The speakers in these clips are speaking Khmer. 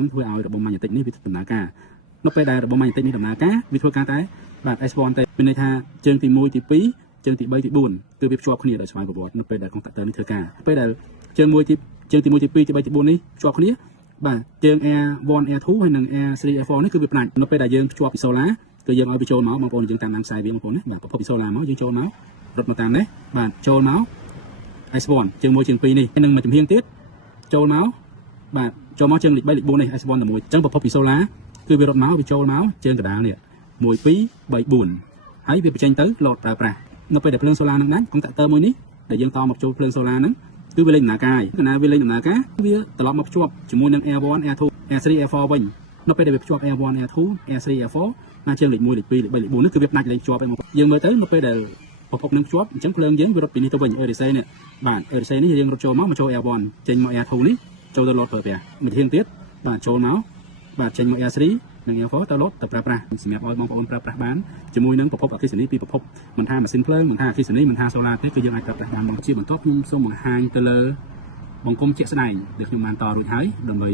ចឹងធ្វើឲ្យរបបម៉ាញ់ទិកនេះវាដំណើរការនៅពេលដែលរបបម៉ាញ់ទិកនេះដំណើរការវាធ្វើការតែបាទ S1 តែមានន័យថាជើងទី1ទី2ជើងទី3ទី4គឺវាភ្ជាប់គ្នាដោយស្វ័យប្រវត្តិនៅពេលដែលកុងតាក់ទ័រនេះធ្វើការពេលដែលជើង1ទី1ទី2ទី3ទី4នេះភ្ជាប់គ្នាបាទជើង Air1 Air2 ហើយនិង Air3 Air4 នេះគឺវាផ្ដាច់នៅពេលដែលយើងភ្ជាប់ពីសូឡាគឺយើងឲ្យវាចូលមកបងប្អូនយើងតាមដានខ្សែវាបងប្អូនណាបាទប្រភពពីសូឡាមកយើងចូលមករត់មកតាមនេះបាទចូលមក S1 ជើង1ជើង2នេះហើយនឹងមួយចំហៀងទៀតចូលមកបាទចូលមកជើងលេខ3លេខ4នេះ S1 តែមួយអញ្ចឹងប្រភពពីសូឡាគឺវារត់មកវាចូលមកជើងកណ្ដាលនេះ1 2 3 4ហើយវាបញ្ចេញទៅលោតប្រើប្រាស់នៅពេលដែលភ្លើងសូឡានឹងដាច់កុងតាក់ទ័រមួយនេះដែលយើងតមកចូលភ្លើងសូឡាហ្នឹងគឺវាលេងដំណើរការហើយណាវាលេងដំណើរការវាត្រឡប់មកភ្ជាប់ជាមួយនឹង Air1 Air2 Air3 Air4 វិញនៅពេលដែលវាភ្ជាប់ Air1 Air2 Air3 Air4 ណាជើងលេខ1លេខ2លេខ3លេខ4នេះគឺវាផ្ដាច់លេខភ្ជាប់ឯងយើងមើលទៅនៅពេលដែលប្រភពនឹងភ្ជាប់អញ្ចឹងភ្លើងយើងវារត់ពីនេះទៅវិញERCនេះបាទERCនេះយើងរត់ចូលមកចូល Air1 ចេញមក Air2 នេះចូលទៅលោតប្រើប្រាស់មួយធាងទៀតបាទចូលមកបាទចេញមក Air3 និង Air4 ទៅលោតទៅប្រើប្រាស់សម្រាប់ឲ្យបងប្អូនប្រើប្រាស់បានជាមួយនឹងប្រភពអគ្គិសនីពីប្រភពមិនថាម៉ាស៊ីនភ្លើងមិនថាអគ្គិសនីមិនថាសូឡាទេគឺយើងអាចប្រើប្រាស់បានមកជាបន្ទាប់ខ្ញុំសូមបង្ហាញទៅលើបង្គំជាក់ស្ដែងដែលខ្ញុំបានតរួចហើយដើម្បី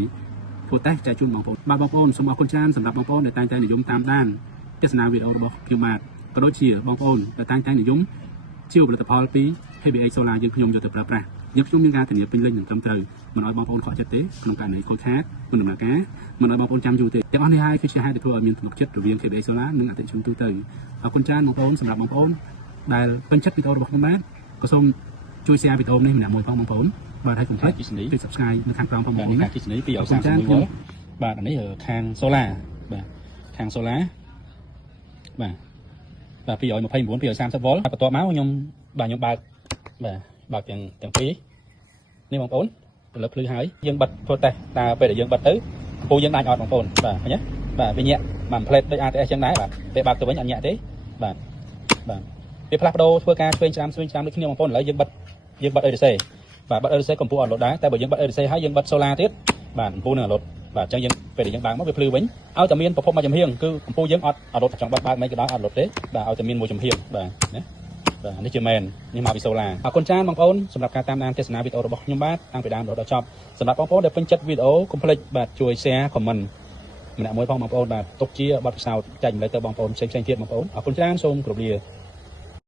ធ្វើតេស្តចែកជូនបងប្អូនបាទបងប្អូនសូមអរគុណច្រើនសម្រាប់បងប្អូនដែលតែងតែនិយមតាមដានទស្សនាវីដេអូរបស់ខ្ញុំបាទក៏ដូចជាបងប្អូនដែលតែងតែនិយមជាផលិតផលពី PBH Solar យើងខ្ញុំយកទៅប្រើប្រាស់ខ្ញុំមានការធានាពេញលេញនិងត្រឹមត្រូវមិនឲ្យបងប្អូនខកចិត្តទេក្នុងករណីខូចខាតមិនដំណើរការមិនឲ្យបងប្អូនចាំយូរទេទាំងអស់នេះហើយគឺជាហេតុដែលធ្វើឲ្យមានទំនុកចិត្តរវាង PBH Solar និងអតិថិជនទូទៅអរគុណច្រើនបងប្អូនសម្រាប់បងប្អូនដែលពេញចិត្តវីដេអូរបស់ខ្ញុំបាទក៏សូមជួយ share វីដេអូនេះម្នាក់មួយផងបងប្អូនបាទហើយកុំភ្លេចជួយ subscribe នៅខាងក្រោមផងបងប្អូនណា231 V បាទអានេះខាង Solar បាទខាង Solar បាទ229 230 V បន្ទាប់មកខ្ញុំបាទខ្ញុំបើកទាំងពីរនេះបងប្អូនទៅលើភ្លឺហើយយើងបិទធ្វើតេស្តតើពេលដែលយើងបិទទៅកំពូលយើងដាច់អត់បងប្អូនបាទឃើញទេបាទវាញាក់បានផ្លេតដូច ATS ចឹងដែរបាទពេលបើកទៅវិញអត់ញាក់ទេបាទវាផ្លាស់ប្ដូរធ្វើការឆ្វេងច្រាមដូចគ្នាបងប្អូនឥឡូវយើងបិទERC បាទបិទ ERC កំពូលអត់លោតដែរតែបើយើងបិទ ERC ហើយយើងបិទ Solar ទៀតបាទកំពូលនឹងអត់លោតបាទអញ្ចឹងយើងពេលដែលយើងបើកមកវាភ្លឺវិញឲ្យតែមានប្រភពមួយចំហៀងគឺកំពូលយើងអត់លោតចង់បើកមិនក៏ដោយអត់លោតទេបាទឲ្យតែមានមួយចំហៀងបាទណាបាទនេះជាមែននេះមកពី Solar អរគុណច្រើនបងប្អូនសម្រាប់ការតាមដានទស្សនាវីដេអូរបស់ខ្ញុំបាទតាំងពីដើមរហូតដល់ចប់សម្រាប់បងប្អូនដែលពេញចិត្តវីដេអូកុំភ្លេចបាទជួយ share comment ម្នាក់មួយផងបងប្អូនបាទទុកជាបទពិសោធន៍ចែកម្លែកទៅបងប្អូនផ្សេងទៀតបងប្អូនអរគុណច្រើនសូមគោរពលា